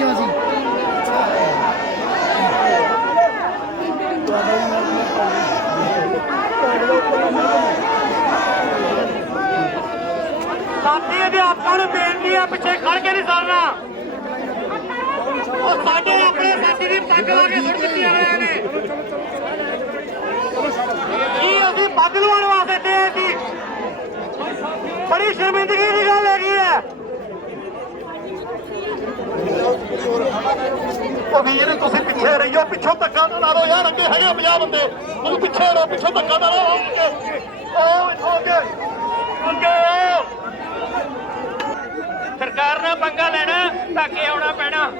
ਗਿਆ ਸੀ? ਸਾਥੀ ਅਧਿਆਪਕਾਂ ਨੂੰ ਬੇਨਤੀ ਆ, ਪਿੱਛੇ ਖੜ ਕੇ ਨਹੀਂ ਸਰਨਾ। ਉਹ ਸਾਡੇ ਆਪਣੇ ਸਾਥੀ ਦੀ ਪੱਗ ਲਾ ਕੇ ਸੁੱਟ ਦਿੱਤੀਆਂ ਹੋਈਆਂ ਨੇ। ਕੀ ਅਸੀਂ ਪੱਗ ਲਵਾਉਣ ਵਾਸਤੇ ਤੇ ਸੀ? ਬੜੀ ਸ਼ਰਮਿੰਦਗੀ ਦੀ ਗੱਲ ਹੈਗੀ ਹੈ ਉਹ ਵੀਰ ਤੁਸੀਂ ਪਿੱਛੇ ਰਹੀਓ, ਪਿੱਛੋਂ ਧੱਕਾ ਨਾ ਲਾ ਦਿਓ ਯਾਰ, ਅੱਗੇ ਹੈਗੇ 50 ਬੰਦੇ। ਤੁਸੀਂ ਪਿੱਛੇ ਰਹੋ, ਪਿੱਛੋਂ ਧੱਕਾ ਨਾ ਲਾਓ। ਉਹ ਅੱਗੇ। ਅੱਗੇ ਸਰਕਾਰ ਨੇ ਪੰਗਾ ਲੈਣਾ ਤਾਂ ਅੱਗੇ ਆਉਣਾ ਪੈਣਾ।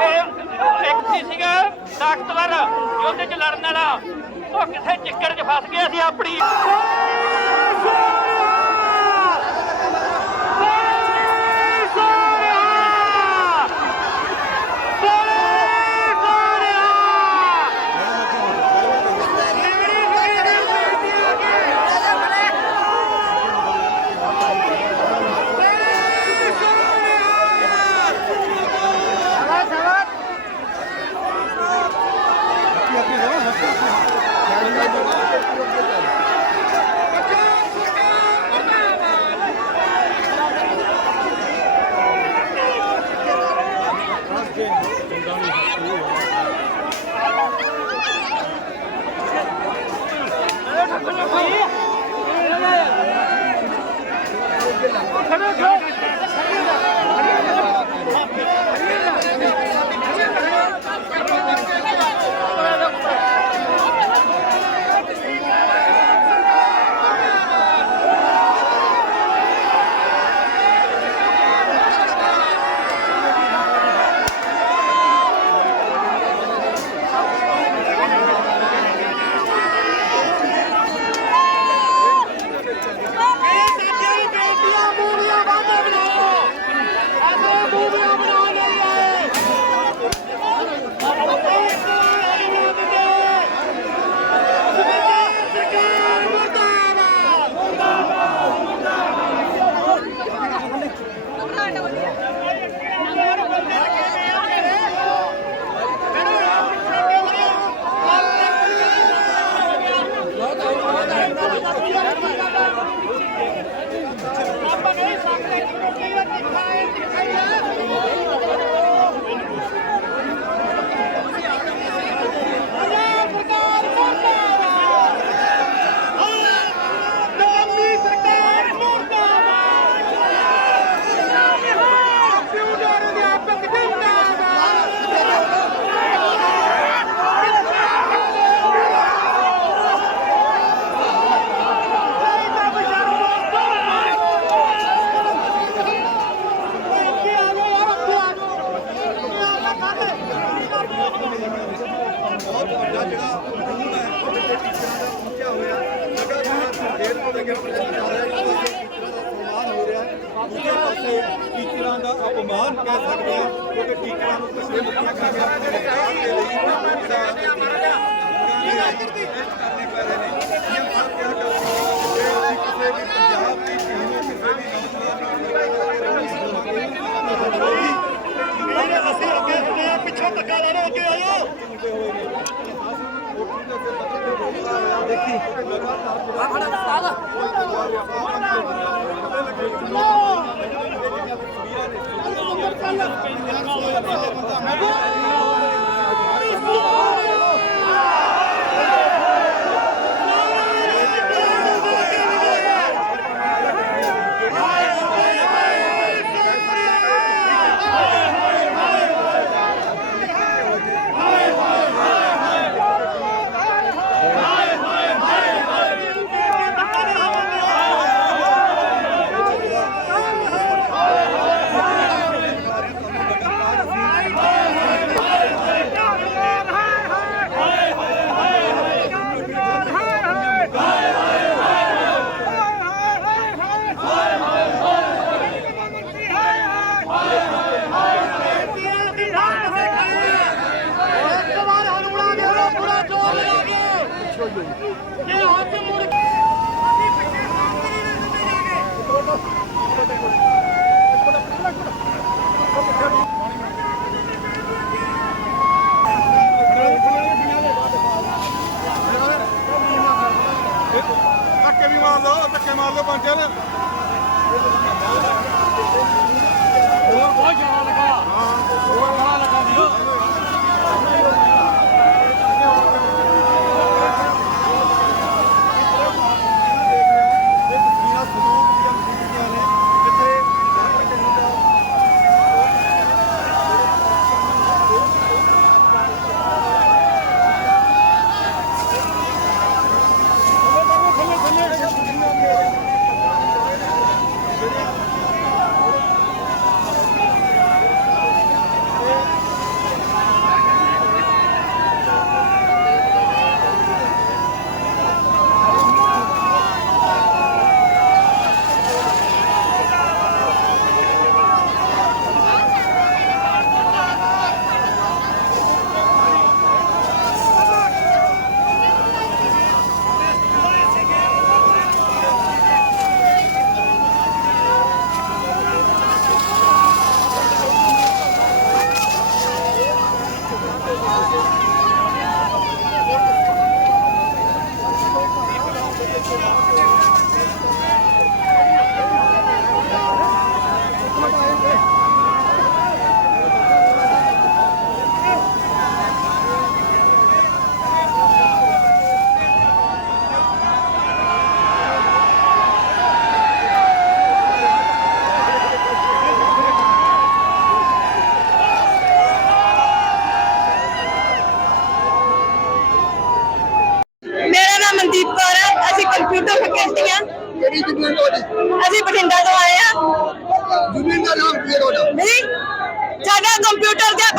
ਇਹ ਇੱਕ ਸੀ ਸੀਗਾ ਤਾਕਤਵਰ, ਯੁੱਧ ਚ ਲੜਨ ਵਾਲਾ। ਉਹ ਕਿਸੇ ਚੱਕਰ 'ਚ ਫਸ ਗਿਆ ਸੀ ਆਪਣੀ। ਅਪਮਾਨ ਕਹਿ ਸਕਦੇ ਹਾਂ ਕਿਉਂਕਿ ਟੀਚਰਾਂ ਨੂੰ ਕਿਸੇ ਮੁਕਤੀਆਂ ਕਰ ਰਿਹਾ ਦੇ ਲਈ ਕਰਨੇ ਪੈ ਰਹੇ ਨੇ ਇਹ ਫ਼ਰਕ ਕਿਹੜਾ ਜੇ ਅਸੀਂ ਕਿਸੇ ਵੀ ਪੰਜਾਬ ਦੀ ਟੀਮ ਨੂੰ ਕਿਸੇ ਵੀ ਅਸੀਂ ਅੱਗੇ ਹੁੰਦੇ ਆ ਪਿੱਛੋਂ ਧੱਕਾ ਲਾ ਲਓ ਅੱਗੇ ਆਇਓ। ਦੇਖੀ। ਆ ਖੜਾ ਸਾਲ ਚੱਲ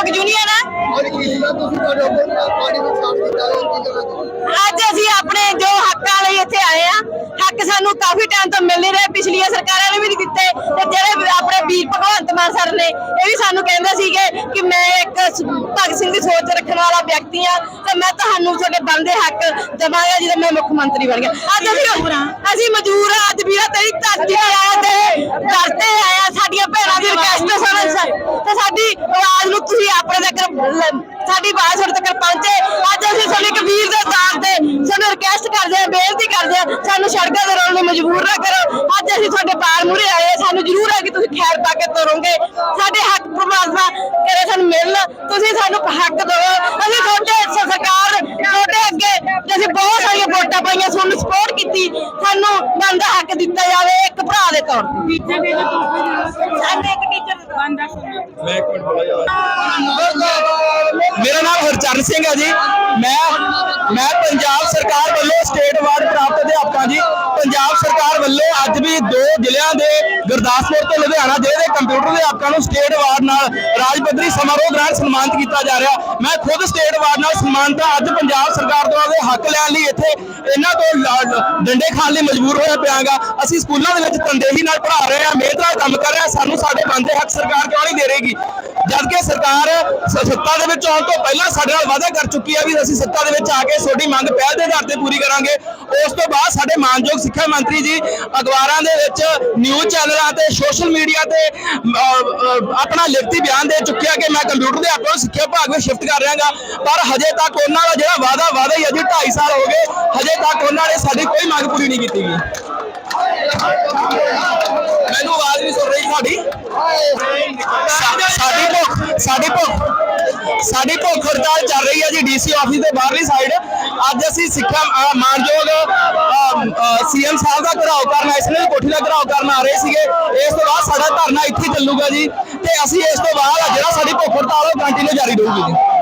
ਯੂਨੀਅਨ ਹੈ। ਔਰ ਕੀ ਦਾ ਤੁਸੀਂ ਤੁਹਾਡੇ ਉੱਪਰ ਪਾਣੀ ਵਿੱਚ ਛਾਪ ਕੀਤਾ ਹੈ ਅੱਜ ਅਸੀਂ ਆਪਣੇ ਜੋ ਹੱਕਾਂ ਲਈ ਇੱਥੇ ਆਏ ਆ ਹੱਕ ਸਾਨੂੰ ਕਾਫੀ ਟਾਈਮ ਤੋਂ ਮਿਲ ਨਹੀਂ ਰਹੇ। ਪਿਛਲੀਆਂ ਸਰਕਾਰਾਂ ਨੇ ਵੀ ਨਹੀਂ ਦਿੱਤੇ ਤੇ ਜਿਹੜੇ ਆਪਣੇ ਵੀਰ ਭਗਵੰਤ ਮਾਨ ਸਰ ਨੇ ਇਹ ਵੀ ਸਾਨੂੰ ਕਹਿੰਦੇ ਸੀਗੇ ਕਿ ਮੈਂ ਭਗਤ ਸਿੰਘ ਦੀ ਸੋਚ ਰੱਖਣ ਵਾਲਾ ਵਿਅਕਤੀ ਆ ਤੇ ਮੈਂ ਤੁਹਾਨੂੰ ਤੁਹਾਡੇ ਬਣਦੇ ਹੱਕ ਦੇਵਾਂਗਾ ਜਦੋਂ ਮੈਂ ਮੁੱਖ ਮੰਤਰੀ ਬਣ ਗਿਆ। ਅੱਜ ਅਸੀਂ ਅਸੀਂ ਮਜ਼ਦੂਰ ਆ। ਅੱਜ ਵੀਰਾ ਤੇਰੀ ਧਰਤੀ ਤੇ ਆਇਆ ਤੇ ਡਰਦੇ ਆਇਆ। ਸਾਡੀਆਂ ਭੈਣਾਂ ਦੀ ਰਿਕਵੈਸਟ ਸੁਣਨ ਤੇ ਸਾਡੀ ਆਵਾਜ਼ ਨੂੰ ਤੁਸੀਂ ਆਪਣੇ ਤੱਕ ਸਾਡੀ ਆਵਾਜ਼ ਤੁਹਾਡੇ ਤੱਕ ਪਹੁੰਚੇ। ਅੱਜ ਅਸੀਂ ਤੁਹਾਡੇ ਇੱਕ ਵੀਰ ਦੇ ਤੌਰ ਤੇ ਸਾਨੂੰ ਰਿਕਵੈਸਟ ਕਰਦੇ ਹਾਂ ਬੇਨਤੀ ਕਰਦੇ ਹਾਂ ਸਾਨੂੰ ਸੜਕਾਂ ਤੇ ਰੋਣ ਨੂੰ ਮਜਬੂਰ ਨਾ ਕਰੋ। ਅੱਜ ਅਸੀਂ ਤੁਹਾਡੇ ਬਾਹਰ ਮੂਰੇ ਆਏ। ਸਾਨੂੰ ਜ਼ਰੂਰ ਹੈ ਕਿ ਤੁਸੀਂ ਖੈਰ ਪਾ ਕੇ ਤੋਰੋਗੇ। ਪ੍ਰਮਾਤਮਾ ਕਰੇ ਸਾਨੂੰ ਮਿਲਣ। ਤੁਸੀਂ ਸਾਨੂੰ ਹੱਕ ਦਿਓ। ਅਸੀਂ ਤੁਹਾਡੇ ਸਰਕਾਰ ਤੁਹਾਡੇ ਅੱਗੇ ਅਸੀਂ ਬਹੁਤ ਸਾਰੀਆਂ ਵੋਟਾਂ ਪਾਈਆਂ ਤੁਹਾਨੂੰ ਸਪੋਰਟ ਕੀਤੀ। ਸਾਨੂੰ ਬਣਦਾ ਹੱਕ ਦਿੱਤਾ ਜਾਵੇ ਇੱਕ ਭਰਾ ਦੇ ਤੌਰ ਤੇ। ਸਾਡੇ ਟੀਚਰ ਬਣਦਾ ਮੈਂ ਇੱਕ ਮਿੰਟ ਬੋਲਾ ਮੇਰਾ ਨਾਮ ਹਰਚਰਨ ਸਿੰਘ ਹੈ ਜੀ। ਮੈਂ ਮੈਂ ਪੰਜਾਬ ਸਰਕਾਰ ਵੱਲੋਂ ਸਟੇਟ ਅਵਾਰਡ ਪ੍ਰਾਪਤ ਅਧਿਆਪਕਾਂ ਜੀ, ਪੰਜਾਬ ਸਰਕਾਰ ਵੱਲੋਂ ਅੱਜ ਵੀ ਦੋ ਜ਼ਿਲ੍ਹਿਆਂ ਦੇ ਗੁਰਦਾਸਪੁਰ ਤੇ ਲੁਧਿਆਣਾ ਜ਼ਿਲ੍ਹੇ ਦੇ ਕੰਪਿਊਟਰ ਅਧਿਆਪਕਾਂ ਨੂੰ ਸਟੇਟ ਅਵਾਰਡ ਨਾਲ ਰਾਜ ਪੱਧਰੀ ਸਮਾਰੋਹ ਦੌਰਾਨ ਸਨਮਾਨਿਤ ਕੀਤਾ ਜਾ ਰਿਹਾ। ਮੈਂ ਖੁਦ ਸਟੇਟ ਅਵਾਰਡ ਨਾਲ ਸਨਮਾਨਿਤ ਹਾਂ। ਅੱਜ ਪੰਜਾਬ ਸਰਕਾਰ ਤੋਂ ਆਪਦੇ ਹੱਕ ਲੈਣ ਲਈ ਇੱਥੇ ਇਹਨਾਂ ਤੋਂ ਡੰਡੇ ਖਾਣ ਲਈ ਮਜਬੂਰ ਹੋਇਆ ਪਿਆਗਾ। ਅਸੀਂ ਸਕੂਲਾਂ ਦੇ ਵਿੱਚ ਤੰਦੇਹੀ ਨਾਲ ਪੜ੍ਹਾ ਰਹੇ ਹਾਂ ਮਿਹਨਤ ਨਾਲ ਕੰਮ ਕਰ ਰਹੇ ਹਾਂ ਸਾਨੂੰ ਸਾਡੇ ਬਣਦੇ ਹੱਕ ਸਰਕਾਰ ਕਿਉਂ ਨਹੀਂ ਦੇ ਰਹੇਗੀ? ਜਦ ਕਿ ਸਰਕਾਰ ਸੱਤਾ ਦੇ ਵਿੱਚ ਆਉਣ ਤੋਂ ਪਹਿਲਾਂ ਸਾਡੇ ਨਾਲ ਵਾਅਦਾ ਕਰ ਚੁੱਕੀ ਹੈ ਵੀ ਅਸੀਂ ਸੱਤਾ ਦੇ ਵਿੱਚ ਆ ਕੇ ਤੁਹਾਡੀ ਮੰਗ ਪਹਿਲ ਦੇ ਆਧਾਰ ਤੇ ਪੂਰੀ ਕਰਾਂਗੇ। ਉਸ ਤੋਂ ਬਾਅਦ ਸਾਡੇ ਮਾਨਯੋਗ ਸਿੱਖਿਆ ਮੰਤਰੀ ਜੀ ਅਖਬਾਰਾਂ ਦੇ ਵਿੱਚ ਨਿਊਜ਼ ਚੈਨਲਾਂ ਤੇ ਸੋਸ਼ਲ ਮੀਡੀਆ ਤੇ ਆਪਣਾ ਲਿਖਤੀ ਬਿਆਨ ਦੇ ਚੁੱਕਿਆ ਕਿ ਮੈਂ ਕੰਪਿਊਟਰ ਦੇ ਆਪਾਂ ਸਿੱਖਿਆ ਵਿਭਾਗ ਵਿੱਚ ਸ਼ਿਫਟ ਕਰ ਰਿਹਾਗਾ। ਪਰ ਹਜੇ ਤੱਕ ਉਹਨਾਂ ਦਾ ਜਿਹੜਾ ਵਾਅਦਾ ਵਾਅਦਾ ਹੀ ਅਜੇ 2.5 ਸਾਲ ਹੋ ਗਏ। ਹਜੇ ਤੱਕ ਉਹਨਾਂ ਨੇ ਸਾਡੀ ਕੋਈ ਮੰਗ ਪੂਰੀ ਨਹੀਂ ਕੀਤੀ ਗਈ ਮੈਨੂੰ ਆਵਾਜ਼ ਨਹੀਂ ਸੁਣ ਰਹੀ ਤੁਹਾਡੀ। ਸਾਡੀ ਭੁੱਖ ਸਾਡੀ ਭੁੱਖ ਸਾਡੀ ਭੁੱਖ ਹੜਤਾਲ ਚੱਲ ਰਹੀ ਹੈ ਜੀ ਡੀਸੀ ਆਫਿਸ ਦੇ ਬਾਹਰਲੀ ਸਾਈਡ ਅੱਜ ਅਸੀਂ ਸਿੱਖਿਆ ਅ, ਮਾਨਯੋਗ ਸੀਐਮ ਸਾਹਿਬ ਦਾ ਘਰਾਓ ਕਰਨ ਨੈਸ਼ਨਲ ਕੋਠੀ ਦਾ ਘਰਾਓ ਕਰਨ ਆ ਰਹੇ ਸੀਗੇ। ਇਸ ਤੋਂ ਬਾਅਦ ਸਾਡਾ ਧਰਨਾ ਇੱਥੇ ਚੱਲੂਗਾ ਜੀ ਤੇ ਅਸੀਂ ਇਸ ਤੋਂ ਬਾਅਦ ਜਿਹੜਾ ਸਾਡੀ ਭੁੱਖ ਹੜਤਾਲ ਉਹ ਕੰਟੀਨਿਊ ਜਾਰੀ ਰਹੂਗੀ ਜੀ।